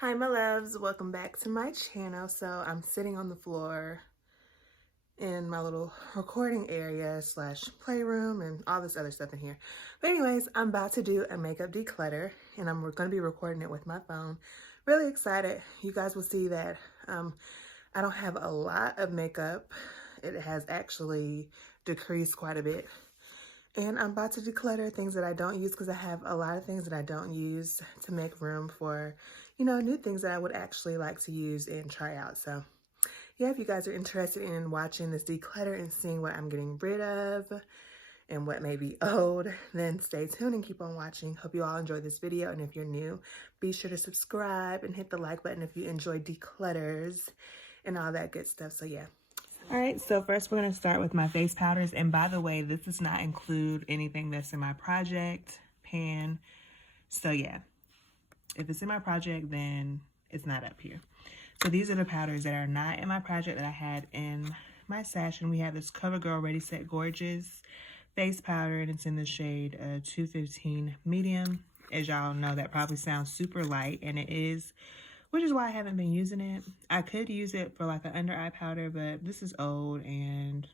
Hi my loves, welcome back to my channel. So I'm sitting on the floor in my little recording area slash playroom and all this other stuff in here. But anyways, I'm about to do a makeup declutter and I'm going to be recording it with my phone. Really excited. You guys will see that I don't have a lot of makeup. It has actually decreased quite a bit. And I'm about to declutter things that I don't use because I have a lot of things that I don't use to make room for, new things that I would actually like to use and try out. So yeah, if you guys are interested in watching this declutter and seeing what I'm getting rid of and what may be old, then stay tuned and keep on watching. Hope you all enjoyed this video. And if you're new, be sure to subscribe and hit the like button if you enjoy declutters and all that good stuff. So yeah. All right, so first we're going to start with my face powders. And by the way, this does not include anything that's in my project pan. So yeah, if it's in my project, then it's not up here. So these are the powders that are not in my project that I had in my stash. And we have this CoverGirl Ready Set Gorgeous face powder, and it's in the shade 215 medium. As y'all know, that probably sounds super light, and it is, which is why I haven't been using it. I could use it for like an under eye powder, but this is old and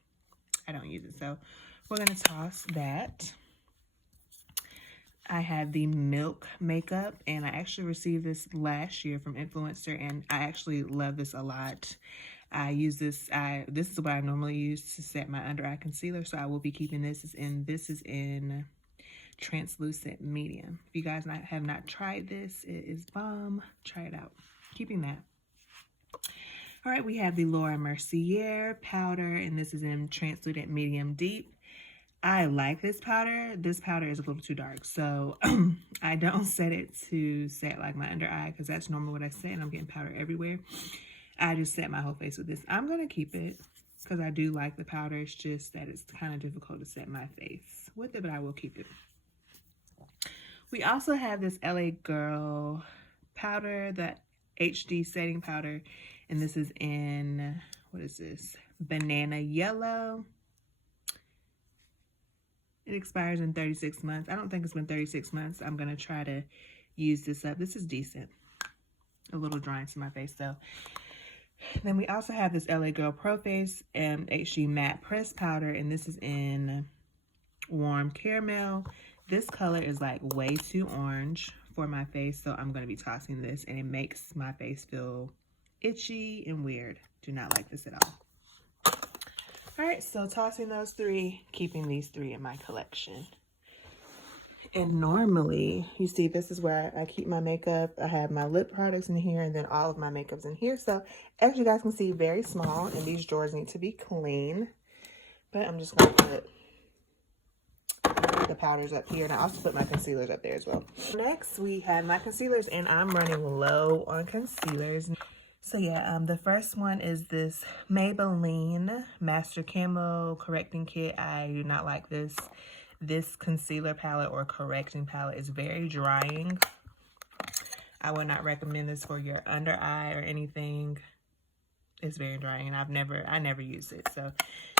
I don't use it. So we're going to toss that. I have the Milk makeup, and I actually received this last year from Influencer, and I actually love this a lot. I use this, this is what I normally use to set my under eye concealer, so I will be keeping this. This is in translucent medium. If you guys have not tried this, it is bomb. Try it out. Keeping that. All right, we have the Laura Mercier powder, and this is in translucent medium deep. I like this powder. This powder is a little too dark, so I don't set it to set like my under eye because that's normally what I set, and I'm getting powder everywhere. I just set my whole face with this. I'm going to keep it because I do like the powder. It's just that it's kind of difficult to set my face with it, but I will keep it. We also have this LA Girl powder, the HD setting powder, and this is in, what is this? Banana yellow. It expires in 36 months. I don't think it's been 36 months. I'm going to try to use this up. This is decent. A little drying to my face though. Then we also have this LA Girl Pro Face HD Matte Press Powder, and this is in Warm Caramel. This color is like way too orange for my face, so I'm going to be tossing this, and it makes my face feel itchy and weird. Do not like this at all. All right, so tossing those three, keeping these three in my collection. And normally, you see, this is where I keep my makeup. I have my lip products in here, and then all of my makeup's in here. So as you guys can see, very small, and these drawers need to be clean. But I'm just going to put the powders up here, and I also put my concealers up there as well. Next, we have my concealers, and I'm running low on concealers. So yeah, the first one is this Maybelline Master Camo Correcting Kit. I do not like this. This concealer palette or correcting palette is very drying. I would not recommend this for your under eye or anything. It's very drying, and I never used it. So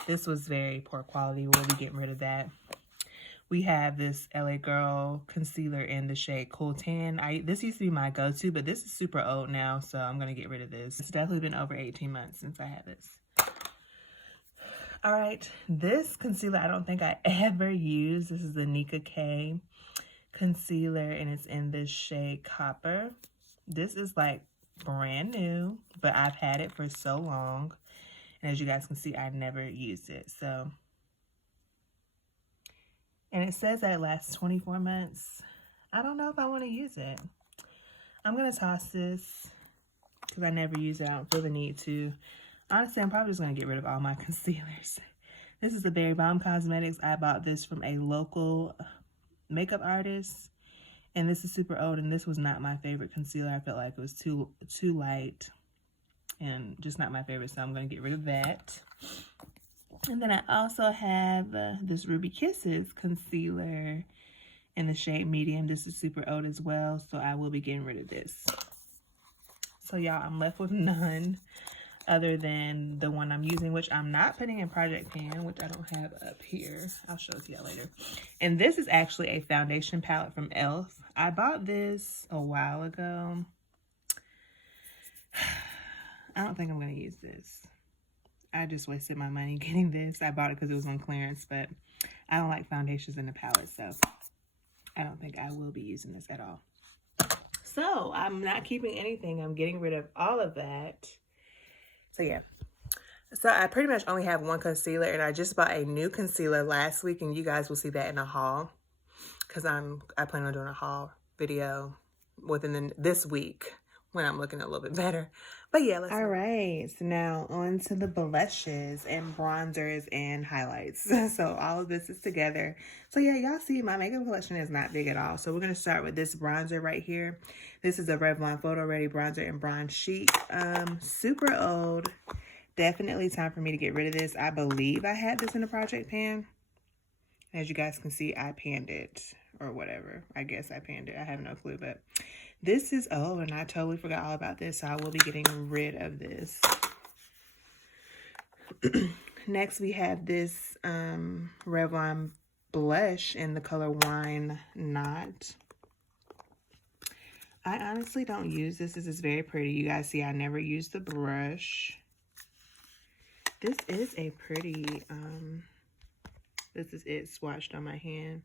this was very poor quality. We'll be getting rid of that. We have this LA Girl concealer in the shade Cool Tan. This used to be my go-to, but this is super old now, so I'm going to get rid of this. It's definitely been over 18 months since I had this. All right, this concealer I don't think I ever used. This is the Nika K concealer, and it's in this shade Copper. This is like brand new, but I've had it for so long. And as you guys can see, I never used it, so... And it says that it lasts 24 months. I don't know if I want to use it. I'm going to toss this because I never use it. I don't feel the need to. Honestly, I'm probably just going to get rid of all my concealers. This is the Berry Balm Cosmetics. I bought this from a local makeup artist. And this is super old. And this was not my favorite concealer. I felt like it was too light. And just not my favorite. So I'm going to get rid of that. And then I also have this Ruby Kisses concealer in the shade medium. This is super old as well, so I will be getting rid of this. So y'all, I'm left with none other than the one I'm using, which I'm not putting in Project Pan, which I don't have up here. I'll show it to y'all later. And this is actually a foundation palette from e.l.f. I bought this a while ago. I don't think I'm going to use this. I just wasted my money getting this. I bought it because it was on clearance, but I don't like foundations in the palette, so I don't think I will be using this at all. So I'm not keeping anything. I'm getting rid of all of that. So yeah. So I pretty much only have one concealer, and I just bought a new concealer last week, and you guys will see that in a haul because I plan on doing a haul video within this week when I'm looking a little bit better. But yeah, all right, so now on to the blushes and bronzers and highlights. So all of this is together. So yeah, y'all see my makeup collection is not big at all. So we're going to start with this bronzer right here. This is a Revlon Photo Ready Bronzer in Bronze Chic. Super old. Definitely time for me to get rid of this. I believe I had this in a project pan. As you guys can see, I panned it or whatever. I guess I panned it. I have no clue, but this is old and I totally forgot all about this. So I will be getting rid of this. Next, we have this Revlon blush in the color Wine Knot. I honestly don't use this. This is very pretty. You guys see I never use the brush. This is a pretty, this is it swatched on my hand.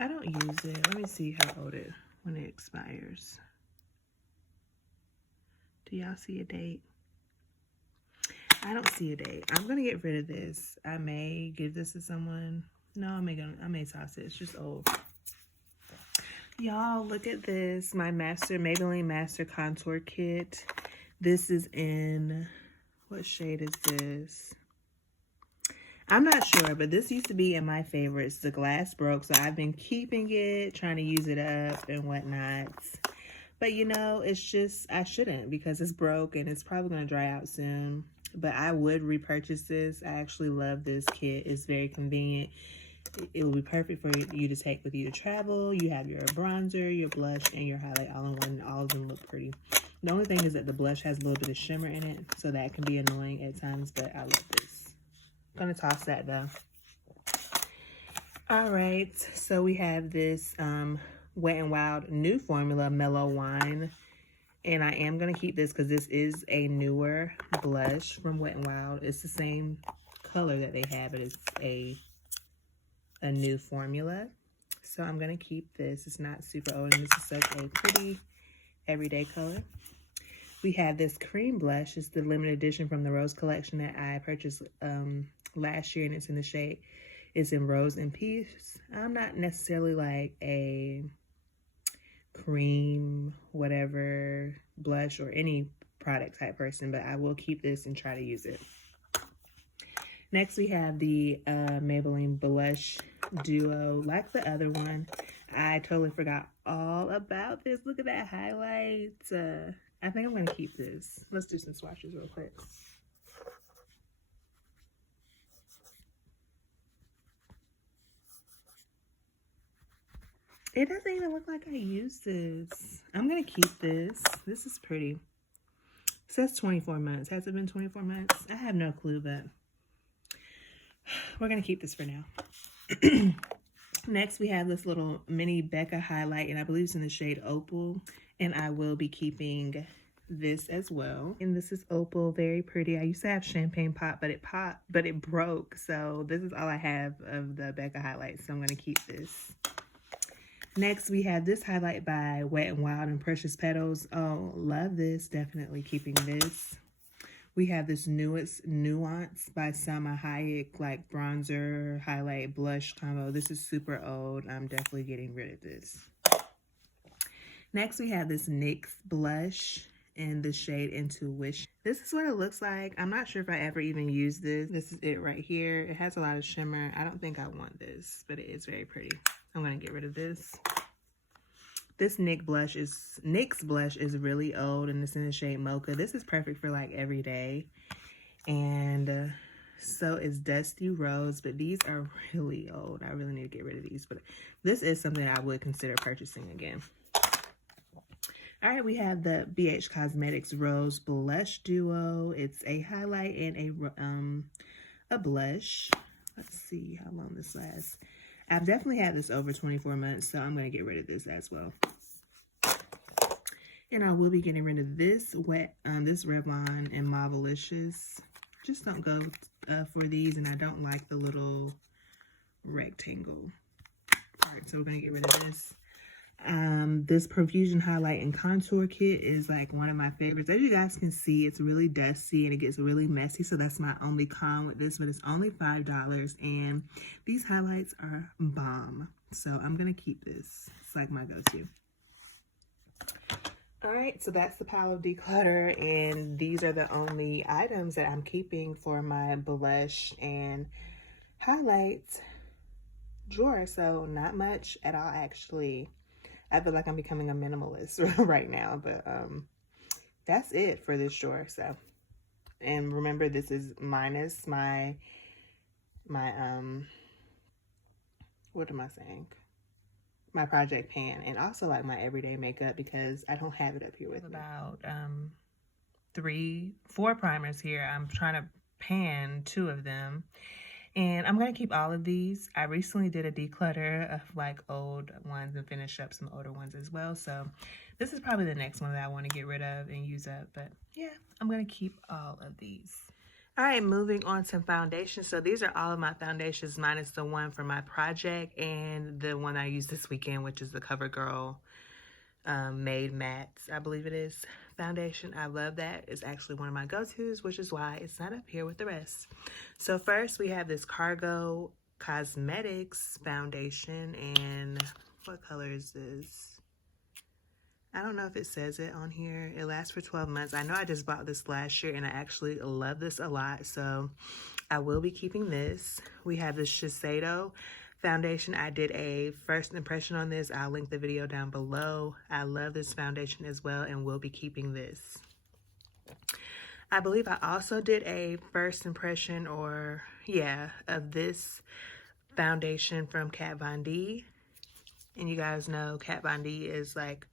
I don't use it. Let me see how old when it expires. Do y'all see a date? I don't see a date. I'm going to get rid of this. I may give this to someone. No, I may toss it. It's just old. Y'all, look at this. My Maybelline Master Contour Kit. This is in... what shade is this? I'm not sure, but this used to be in my favorites. The glass broke, so I've been keeping it, trying to use it up and whatnot. But you know, it's just, I shouldn't because it's broke and it's probably going to dry out soon. But I would repurchase this. I actually love this kit. It's very convenient. It will be perfect for you to take with you to travel. You have your bronzer, your blush, and your highlight all in one. All of them look pretty. The only thing is that the blush has a little bit of shimmer in it, so that can be annoying at times, but I love this. I'm going to toss that though. All right, so we have this Wet n Wild new formula Mellow Wine, and I am going to keep this because this is a newer blush from Wet n Wild. It's the same color that they have, but it's a new formula. So I'm going to keep this. It's not super old, and this is such a pretty everyday color. We have this cream blush. It's the limited edition from the Rose collection that I purchased last year, and it's in the shade. It's in Rose and Peace. I'm not necessarily like a cream, whatever, blush or any product type person, but I will keep this and try to use it. Next, we have the Maybelline Blush Duo. Like the other one, I totally forgot all about this. Look at that highlight. I think I'm going to keep this. Let's do some swatches real quick. It doesn't even look like I used this. I'm going to keep this. This is pretty. It says 24 months. Has it been 24 months? I have no clue, but we're going to keep this for now. Next, we have this little mini Becca highlight, and I believe it's in the shade Opal, and I will be keeping this as well. And this is Opal, very pretty. I used to have Champagne Pop, but it broke, so this is all I have of the Becca highlight, so I'm going to keep this. Next, we have this highlight by Wet n Wild and Precious Petals. Oh, love this. Definitely keeping this. We have this newest Nuance by Salma Hayek, like bronzer, highlight, blush combo. This is super old. I'm definitely getting rid of this. Next, we have this NYX blush in the shade Intuition. This is what it looks like. I'm not sure if I ever even used this. This is it right here. It has a lot of shimmer. I don't think I want this, but it is very pretty. I'm going to get rid of this. This NYX blush is really old, and it's in the shade Mocha. This is perfect for like every day. And so is Dusty Rose, but these are really old. I really need to get rid of these, but this is something I would consider purchasing again. All right, we have the BH Cosmetics Rose Blush Duo. It's a highlight and a blush. Let's see how long this lasts. I've definitely had this over 24 months, so I'm going to get rid of this as well. And I will be getting rid of this this Revlon and Marvelicious. Just don't go for these, and I don't like the little rectangle part. So we're gonna get rid of this. This Profusion Highlight and Contour Kit is like one of my favorites. As you guys can see, it's really dusty and it gets really messy. So that's my only con with this, but it's only $5 and these highlights are bomb. So I'm gonna keep this. It's like my go-to. All right, so that's the pile of declutter, and these are the only items that I'm keeping for my blush and highlights drawer. So not much at all, actually. I feel like I'm becoming a minimalist right now, but that's it for this drawer. So, and remember, this is minus my what am I saying? My project pan, and also like my everyday makeup, because I don't have it up here with me. About 4 primers here. I'm trying to pan 2 of them, and I'm gonna keep all of these. I recently did a declutter of like old ones and finish up some older ones as well, so this is probably the next one that I want to get rid of and use up. But yeah, I'm gonna keep all of these. All right, moving on to foundation. So these are all of my foundations minus the one for my project and the one I used this weekend, which is the CoverGirl Made Mattes, I believe it is, foundation. I love that. It's actually one of my go-tos, which is why it's not up here with the rest. So first we have this Cargo Cosmetics foundation, and what color is this? I don't know if it says it on here. It lasts for 12 months. I know I just bought this last year and I actually love this a lot, so I will be keeping this. We have this Shiseido foundation. I did a first impression on this. I'll link the video down below. I love this foundation as well and will be keeping this. I believe I also did a first impression, or yeah, of this foundation from Kat Von D. And you guys know Kat Von D is like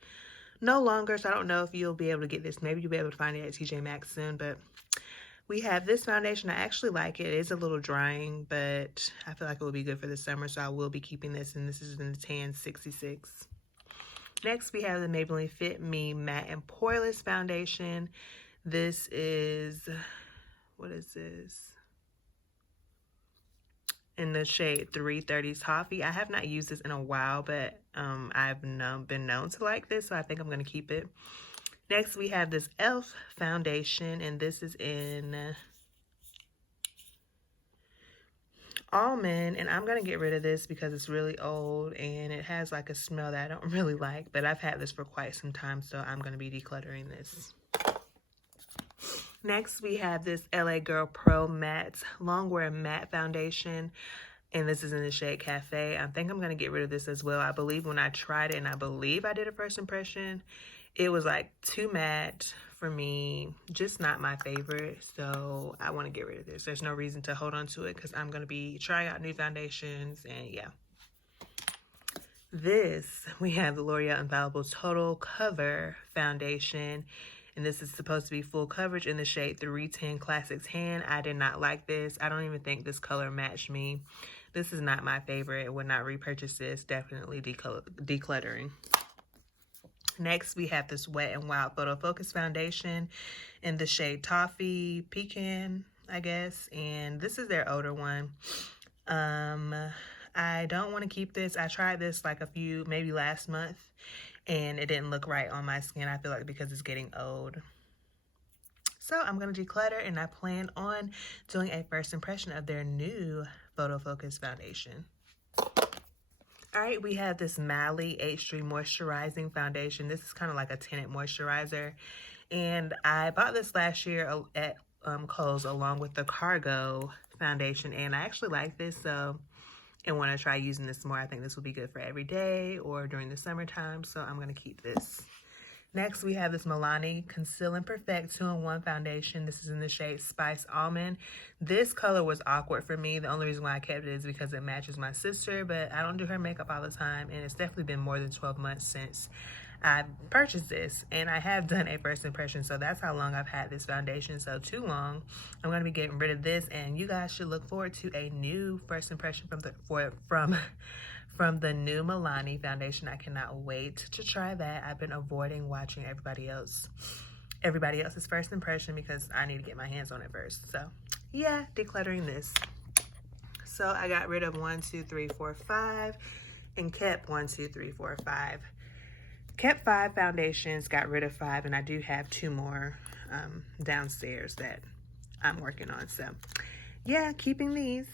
no longer, so I don't know if you'll be able to get this. Maybe you'll be able to find it at TJ Maxx soon, but we have this foundation. I actually like it. It's a little drying, but I feel like it will be good for the summer, so I will be keeping this, and this is in the tan 66. Next, we have the Maybelline Fit Me Matte and Poreless Foundation. This is, what is this? In the shade 330 Toffee. I have not used this in a while, but I've been known to like this, so I think I'm going to keep it. Next, we have this e.l.f. foundation, and this is in Almond, and I'm going to get rid of this because it's really old, and it has like a smell that I don't really like, but I've had this for quite some time, so I'm going to be decluttering this. Next, we have this LA Girl Pro Matte Longwear Matte Foundation, and this is in the shade Cafe. I think I'm going to get rid of this as well. I believe when I tried it, and I believe I did a first impression, it was like too matte for me, just not my favorite, so I want to get rid of this. There's no reason to hold on to it because I'm going to be trying out new foundations, and yeah. This, we have the L'Oreal Infallible Total Cover Foundation, and this is supposed to be full coverage in the shade 310 Classic Tan. I did not like this. I don't even think this color matched me. This is not my favorite. I would not repurchase this. Definitely decluttering. Next, we have this Wet n Wild Photo Focus Foundation in the shade Toffee Pecan, I guess. And this is their older one. I don't want to keep this. I tried this like maybe last month, and it didn't look right on my skin, I feel like, because it's getting old. So I'm going to declutter, and I plan on doing a first impression of their new Photo Focus Foundation. All right, we have this Mally H3 Moisturizing Foundation. This is kind of like a tinted moisturizer, and I bought this last year at Kohl's along with the Cargo Foundation, and I actually like this, so and want to try using this more. I think this will be good for every day or during the summertime, so I'm going to keep this. Next, we have this Milani Conceal and Perfect 2-in-1 Foundation. This is in the shade Spice Almond. This color was awkward for me. The only reason why I kept it is because it matches my sister, but I don't do her makeup all the time, and it's definitely been more than 12 months since I purchased this, and I have done a first impression, so that's how long I've had this foundation, so too long. I'm going to be getting rid of this, and you guys should look forward to a new first impression from from the new Milani foundation. I cannot wait to try that. I've been avoiding watching everybody else's first impression because I need to get my hands on it first. So yeah, decluttering this. So I got rid of 1, 2, 3, 4, 5 and kept 1, 2, 3, 4, 5. Kept 5 foundations, got rid of 5, and I do have 2 more downstairs that I'm working on. So yeah, keeping these.